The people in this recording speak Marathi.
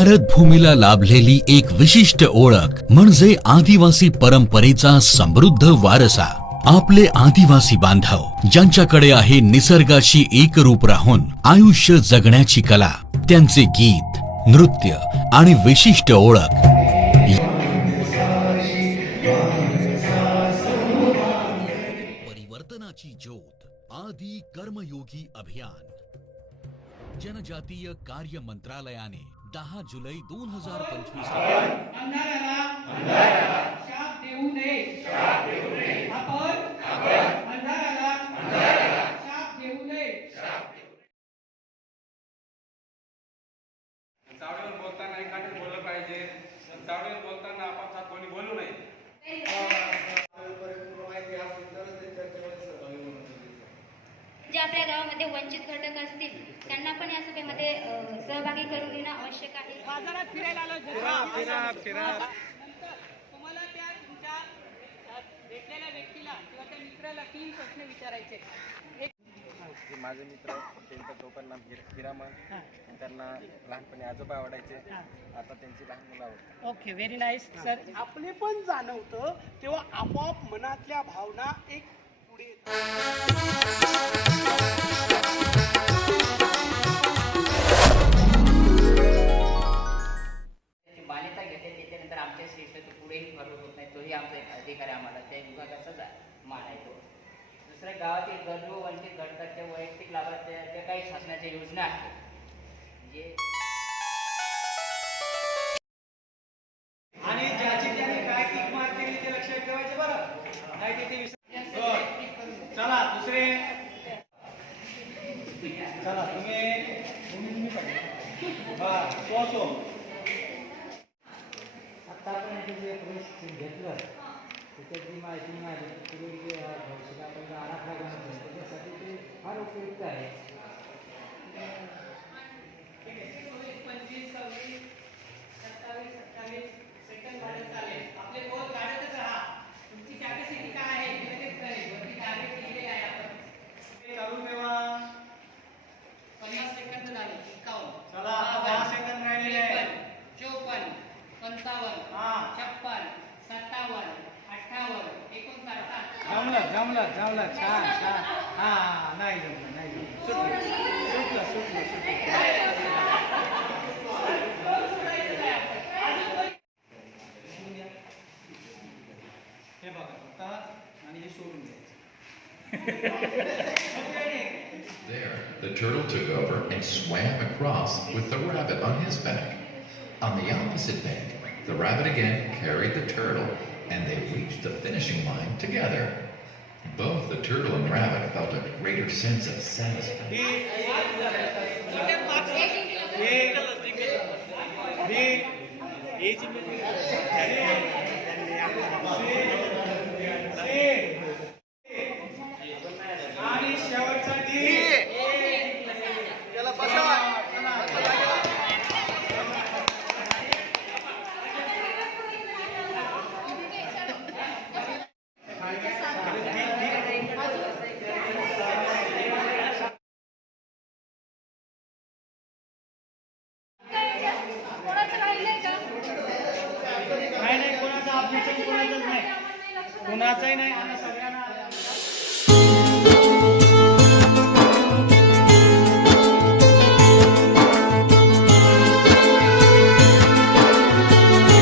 भारत भूमीला लाभलेली एक विशिष्ट ओळख म्हणजे आदिवासी परंपरेचा समृद्ध वारसा। आपले आदिवासी बांधव ज्यांच्याकडे आहे निसर्गाशी एकरूप राहून आयुष्य जगण्याची कला, त्यांचे गीत, नृत्य आणि विशिष्ट ओळख परिवर्तनाची ज्योत आदि कर्मयोगी अभियान जनजातीय कार्य मंत्रालयाने 10 जुलै 2025 शाप देऊ नये आपण अंधाराला शाप देऊ नये। चावडीवर बोलताना एकाने बोललं पाहिजे, चावडीवर बोलताना आपापसात कोणी बोलू नये। जे आपल्या गावामध्ये वंचित घटक असतील त्यांना पण या सभेमध्ये सहभागी करून घेणं आवश्यक आहे। बाजारात फिरायला आलो नंतर तुम्हाला त्या तुमच्या भेटलेल्या व्यक्तीला किंवा त्या मित्राला 3 प्रश्न विचारायचे। माझे मित्र त्यांचं टोपण नाव हिरामन, त्यांना लहानपणी आजोबा आवडायचे, आता त्यांची लहान मुलं आवडतात। Okay, very nice sir. आपले पण जाणवतं तेव्हा आपोआप मनातल्या भावना एक पुढे मान्यता घेते, त्याच्यानंतर आमच्या शिक्षण पुढेही फरक होत नाही, तोही आमचा एक अधिकार आहे। आम्हाला त्या विभागाचाच मान आहे तो। दुसऱ्या गावातील गरजू वंचित घटकाच्या वैयक्तिक लाभाच्या ज्या काही शासनाच्या योजना आहेत जे आणि ज्याची ज्याने काय टिक मार्क केली ते लक्षात ठेवायचे बरं, नाही तिथे चला दुसरे चला तुम्ही तो आता आपण जे प्रवेश घेतलं त्याची माहिती मिळाली, आपण आराखडा बनवतो त्याच्यासाठी ते फार उपयुक्त आहे। 25, 26, 27, 28 सेकंद वाढत चालेल। आपले गोल काढतच राहा। तुमची कॅपॅसिटी काय आहे ते लगेच कळेल। वरती टार्गेट दिलेले आहे आपण। चालू ठेवा। 50 सेकंद झाले। 51 चला आता 10 सेकंद राहिलेले आहे। 54, 55, 56, 57, 58, 59, जमलं छान छान। हा नाही जमलं सुटलं हे बघा आता आणि हे सोडून द्यायचं। There, the turtle took over and swam across with the rabbit on his back. On the opposite bank, the rabbit again carried the turtle, and they reached the finishing line together. Both the turtle and rabbit felt a greater sense of satisfaction. आणि शेवटचा डी त्याला बसा। नाही कोणाचा ऑब्जेक्शन कोणाचंच नाही, कोणाचाही नाही। आता सगळ्यांना